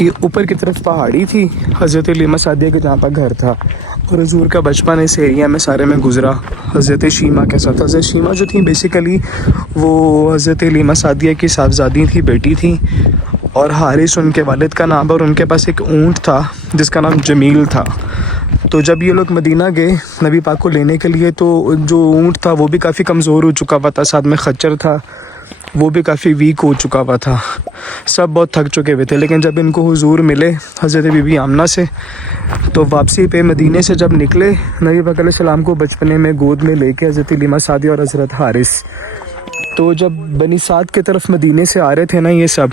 ये ऊपर की तरफ पहाड़ी थी हज़रत लीमा सादिया के जहाँ पर घर था, और हुजूर का बचपन इस एरिया में सारे में गुज़रा हज़रत शीमा के साथ। हज़रत शीमा जो थी बेसिकली वो हज़रत लीमा सादिया की साहबजादी थी, बेटी थी, और हारिस उनके वालिद का नाम, और उनके पास एक ऊँट था जिसका नाम जमील था। तो जब ये लोग मदीना गए नबी पाक को लेने के लिए, तो जो ऊँट था वो भी काफ़ी कमज़ोर हो चुका हुआ था, साथ में खच्चर था वो भी काफ़ी वीक हो चुका हुआ था, सब बहुत थक चुके हुए थे। लेकिन जब इनको हुजूर मिले हज़रत बीबी आमना से, तो वापसी पे मदीने से जब निकले नबी पाक अलैहि सलाम को बचपने में गोद में लेके हज़रत लीमा सादिया और हज़रत हारिस, तो जब बनी साद के तरफ मदीने से आ रहे थे ना ये सब,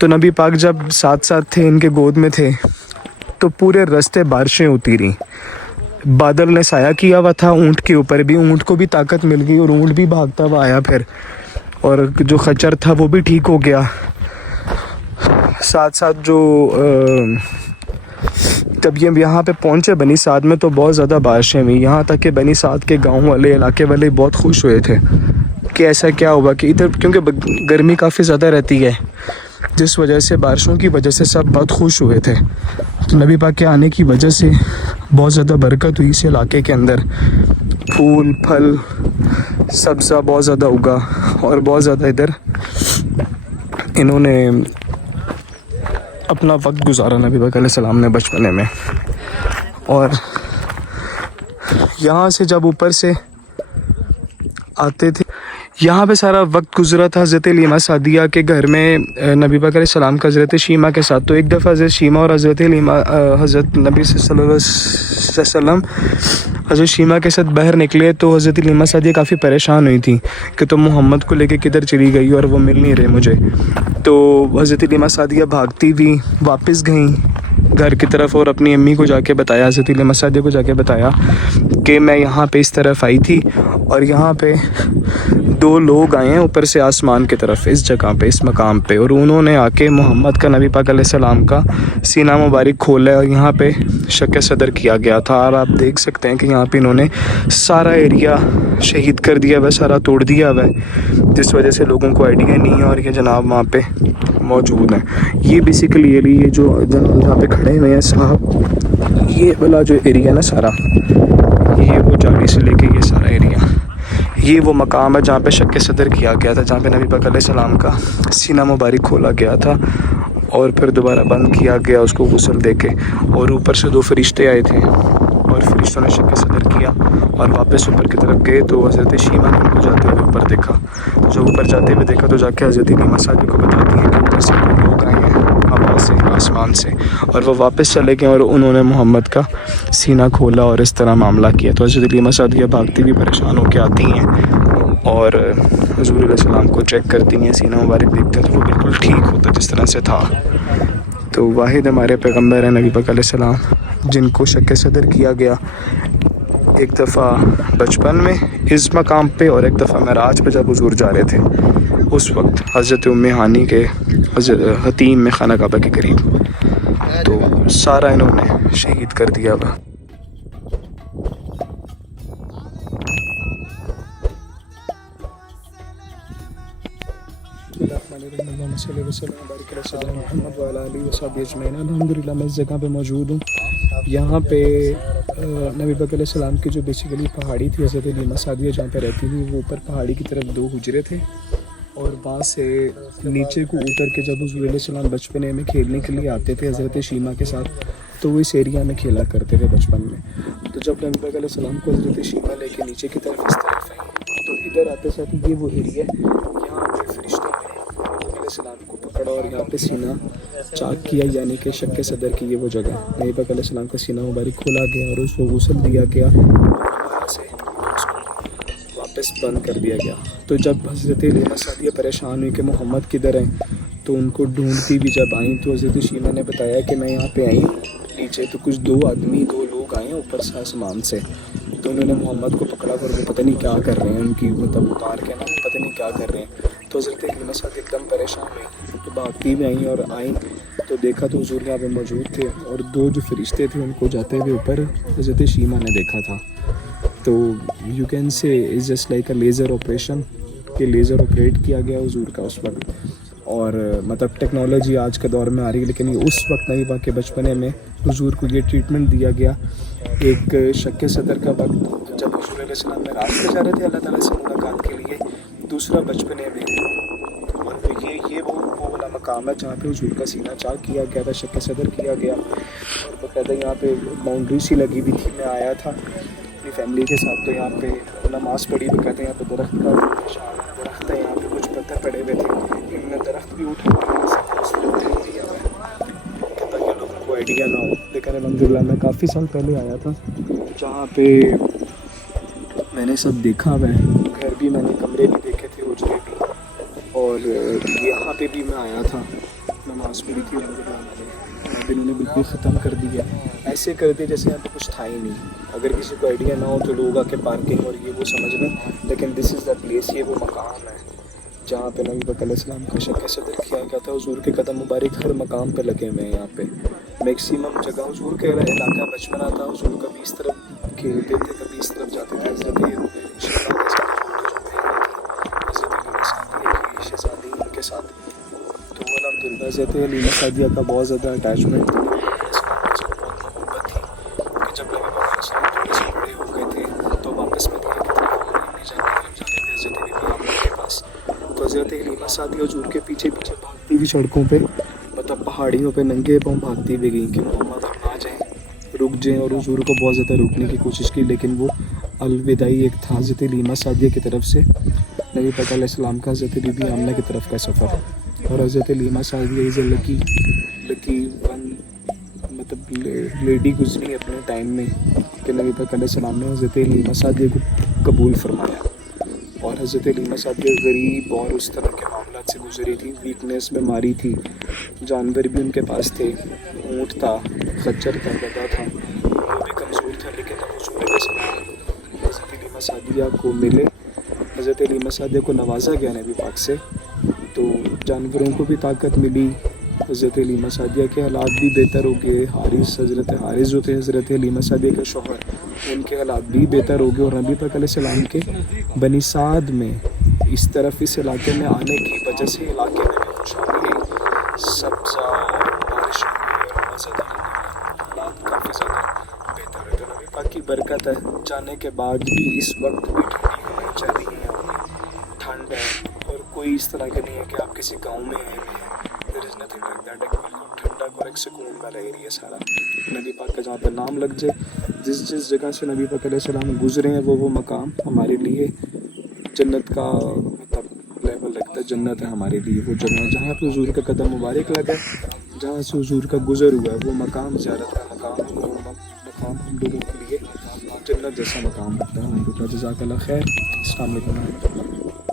तो नबी पाक जब साथ साथ थे इनके गोद में थे, तो पूरे रास्ते बारिशें होती रहीं, बादल ने साया किया हुआ था ऊँट के ऊपर भी, ऊँट को भी ताकत मिल गई और ऊँट भी भागता हुआ आया फिर, और जो खच्चर था वो भी ठीक हो गया। साथ साथ जो जब ये यहाँ पे पहुँचे बनी साद में, तो बहुत ज़्यादा बारिशें हुई, यहाँ तक कि बनी साद के गांव वाले, इलाके वाले बहुत खुश हुए थे कि ऐसा क्या हुआ कि इधर, क्योंकि गर्मी काफ़ी ज़्यादा रहती है, जिस वजह से बारिशों की वजह से सब बहुत खुश हुए थे। तो नबी पाक के आने की वजह से बहुत ज़्यादा बरकत हुई इस इलाके के अंदर, फूल फल सब्ज़ा बहुत ज़्यादा उगा, और बहुत ज़्यादा इधर इन्होंने अपना वक्त गुजारा नबी पाक अलैहि सलाम ने बचपने में। और यहाँ से जब ऊपर से आते थे, यहाँ पे सारा वक्त गुजरा था हज़रत लीमा सादिया के घर में नबी पाक अलैहि सलाम का हज़रत शीमा के साथ। तो एक दफ़ा हज़रत शीमा और हज़रत लीमा हज़रत नबी सल्लल्लाहु अलैहि वसल्लम हज़रत शीमा के साथ बाहर निकले, तो हज़रत लीमा सादिया काफ़ी परेशान हुई थी कि तुम मोहम्मद को लेके किधर चली गई और वो मिल नहीं रहे मुझे। तो हज़रत लीमा सादिया भागती हुई वापस गईं घर की तरफ, और अपनी अम्मी को जाके बताया, हज़रत लीमा सादिया को जाके बताया कि मैं यहाँ पे इस तरफ आई थी, और यहाँ पे दो लोग आए हैं ऊपर से आसमान की तरफ इस जगह पे, इस मकाम पे, और उन्होंने आके मोहम्मद का, नबी पाक अलैहि सलाम का सीना मुबारक खोला है, और यहाँ पे शक सदर किया गया था। और आप देख सकते हैं कि यहाँ पे इन्होंने सारा एरिया शहीद कर दिया हुआ, सारा तोड़ दिया हुआ है, जिस वजह से लोगों को आइडिया नहीं है, और ये जनाब वहाँ पे मौजूद हैं। ये बेसिकली एरिया जो जहाँ पे खड़े हुए हैं साहब, ये वाला जो एरिया ना सारा, ये वो जाली से लेके ये सारा एरिया, ये वो मकाम है जहाँ पे शक सदर किया गया था, जहाँ पे नबी पाक अलैहि सलाम का सीना मुबारक खोला गया था, और फिर दोबारा बंद किया गया उसको गुस्ल देके। और ऊपर से दो फरिश्ते आए थे, और फरिश्तों ने शक सदर किया और वापस ऊपर की तरफ गए, तो हज़रत शीमा ने उनको जाते हुए ऊपर देखा। तो जब ऊपर जाते हुए देखा, तो जाके हज़रत लीमा सादी को बताती है कि ऊपर से लोग आए हैं हवा से, आसमान से, और वो वापस चले गए, और उन्होंने मोहम्मद का सीना खोला और इस तरह मामला किया। तो हज़रत लीमा सादिया भागती भी परेशान होकर आती हैं, और हुज़ूर अलैहि सलाम को चेक करती हैं, सीना मुबारक देखते हैं, तो वो बिल्कुल ठीक होता जिस तरह से था। तो वाहिद हमारे पैगम्बर हैं नबी पाक अलैहि सलाम, जिनको शक सदर किया गया, एक दफ़ा बचपन में इस मकाम पे, और एक दफ़ा मेराज पे जब हुज़ूर जा रहे थे, उस वक्त हज़रत उम्मे हानी के हतीम में खाना काबा के करीब, तो सारा इन्होंने शहीद कर दिया हुआ। अल्हम्दुलिल्लाह मैं इस जगह पे मौजूद हूँ। यहाँ पे नबी पाक अलैहि सलाम की जो बेसिकली पहाड़ी थी हज़रत लीमा सादिया जहाँ पे रहती थी, वो ऊपर पहाड़ी की तरफ दो हुजरे थे, और वहाँ से नीचे को उतर के जब हुज़ूर अलैहि सलाम बचपने में खेलने के लिए आते थे हज़रत शीमा के साथ, तो वो इस एरिया में खेला करते थे बचपन में। तो जब नबी पाक अलैहि सलाम को हज़रत शीमा लेके नीचे की तरफ इस तरफ आई, तो इधर आते साथ ये वो एरिया है, यहाँ पे फरिश्तों ने सलाम को पकड़ा और यहाँ पे सीना चाक किया, यानी कि शक सदर की ये वो जगह, नबी पाक अलैहि सलाम का सीना मुबारक खोला गया और उसको गुस्ल दिया गया, से उसको वापस बंद कर दिया गया। तो जब हज़रत लीमा सादिया परेशान हुई कि मोहम्मद किधर हैं, तो उनको ढूंढती भी जब आई, तो हज़रत शीमा ने बताया कि मैं यहाँ पे आई हूँ नीचे, तो कुछ दो लोग आए हैं ऊपर से आसमान से, तो उन्होंने मोहम्मद को पकड़ा और वो पता नहीं क्या कर रहे हैं, उनकी मतलब उतार के ना पता नहीं क्या कर रहे हैं। तो हज़रत लीमा सादिया एकदम परेशान हुई, तो भागती भी आई और आई तो देखा तो हुजूर यहाँ पे मौजूद थे, और दो जो फरिश्ते थे उनको जाते हुए ऊपर हज़रत शीमा ने देखा था। तो you can say is just like a laser operation, कि लेज़र ऑपरेट किया गया हुजूर का उस वक्त, اور مطلب ٹیکنالوجی آج کے دور میں آ رہی ہے، لیکن یہ اس وقت نبی پاک کے بچپنے میں حضور کو یہ ٹریٹمنٹ دیا گیا، ایک شک صدر کا وقت جب حضور علیہ السلام میں راج پہ جا رہے تھے اللہ تعالیٰ سے ملاقات کے لیے، دوسرا بچپنے میں، اور یہ وہ والا مقام ہے جہاں پہ حضور کا سینہ چاک کیا گیا تھا، شک صدر کیا گیا، اور باقاعدہ یہاں پہ باؤنڈری سی لگی ہوئی تھی. میں آیا تھا اپنی فیملی کے ساتھ، تو یہاں پہ نماز پڑھی تو کہتے ہیں یہاں پہ درخت کا درخت ہے، یہاں پہ کچھ پتھر پڑے ہوئے تھے، ان نے درخت بھی اٹھا دیا ہے تاکہ لوگوں کو آئیڈیا نہ ہو. لیکن الحمدللہ میں کافی سال پہلے آیا تھا جہاں پہ میں نے سب دیکھا ہوا ہے، گھر بھی میں نے کمرے بھی دیکھے تھے، حجرے بھی، اور یہاں پہ بھی میں آیا تھا، نماز پڑھی تھی الحمدللہ میں نے، انہوں نے بالکل ختم کر دی ہے، ایسے کر دیا جیسے یہاں پہ کچھ تھا ہی نہیں. اگر کسی کو آئیڈیا نہ ہو تو لوگ آ کے پارکنگ اور یہ وہ سمجھ لیں، لیکن دس از دا پلیس، یہ وہ مقام ہے جہاں پہ نبی پاک علیہ السلام کا شک صدر کیا گیا تھا. حضور کے قدم مبارک ہر مقام پہ لگے ہوئے ہیں، یہاں پہ میکسیمم جگہ حضور کے علاقہ بچپنا تھا، حضور کبھی اس طرف کھیلتے تھے کبھی اس طرف جاتے تھے. حضرت شہزادی ان کے ساتھ، تو الحمدللہ حضرت حلیمہ سعدیہ کا بہت زیادہ اٹیچمنٹ تھا، محبت تھی کہ جب نبی پاک علیہ السلام تھوڑے سے بڑے ہو گئے تھے تو واپس مدینہ کی طرف جاتے تھے حضرت بی آمنہ کے پاس. تو حضرت حلیمہ سعدیہ حضور کے پیچھے پیچھے بھاگتی ہوئی سڑکوں پہ، مطلب پہاڑیوں پہ ننگے پاؤں بھاگتی ہوئی گئی کہ محمد اب نہ جائیں، رک جائیں، اور حضور کو بہت زیادہ روکنے کی کوشش کی، لیکن وہ الوداعی ایک تھا حضرت حلیمہ سعدیہ کی طرف سے نبی پاک علیہ السلام کا حضرت بی بی آمنہ کی طرف کا سفر. اور حضرت حلیمہ سعدیہ از اے لکی ون، مطلب لیڈی گزری اپنے ٹائم میں کہ نبی پاک علیہ السلام نے حضرت حلیمہ سعدیہ کو قبول فرمایا. اور حضرت حلیمہ سعدیہ غریب اور اس طرح کے معاملات سے گزری تھی، ویکنیس بیماری تھی، جانور بھی ان کے پاس تھے، اونٹ تھا، خچر تھا، گدھا تھا، وہ بھی کمزور تھا. لیکن جب حضور علیہ السلام حضرت حلیمہ سعدیہ کو ملے، حضرت حلیمہ سعدیہ کو نوازا گیا نبی پاک سے، تو جانوروں کو بھی طاقت ملی، حضرت حلیمہ سعدیہ کے حالات بھی بہتر ہو گئے. حضرت حارث جو تھے حضرت حلیمہ سعدیہ کے شوہر، ان کے حالات بھی بہتر ہو گئے. اور نبی پاک علیہ السلام کے بنی سعد میں اس طرف اس علاقے میں آنے کی وجہ سے علاقے میں بھی خوشحالی، سبزہ، بارش ہوئی اور بہت زیادہ حالات کافی زیادہ بہتر ہوئے. تو نبی پاک کی برکت ہے، جانے کے بعد بھی اس وقت بھی ٹھنڈی ہونا چاہیے، ٹھنڈ ہے، اور کوئی اس طرح کا نہیں ہے کہ آپ کسی گاؤں میں آئے ہوئے ہیں. There is nothing like that. ایک بالکل ٹھنڈا اور ایک سکون والا ایریا سارا. نبی پاک کا جہاں پہ نام لگ جائے، جس جگہ سے نبی پاک علیہ السلام گزرے ہیں، وہ مقام ہمارے لیے جنت کا مطلب لیول رکھتا ہے. جنت ہے ہمارے لیے وہ جگہ جہاں پہ حضور کا قدم مبارک لگا، جہاں سے حضور کا گزر ہوا ہے، وہ مقام زیارت کا مقام ہم لوگوں کے لیے جنت جیسا مقام ہوتا ہے. جزاک اللہ خیر. السلام علیکم ورحمۃ اللہ.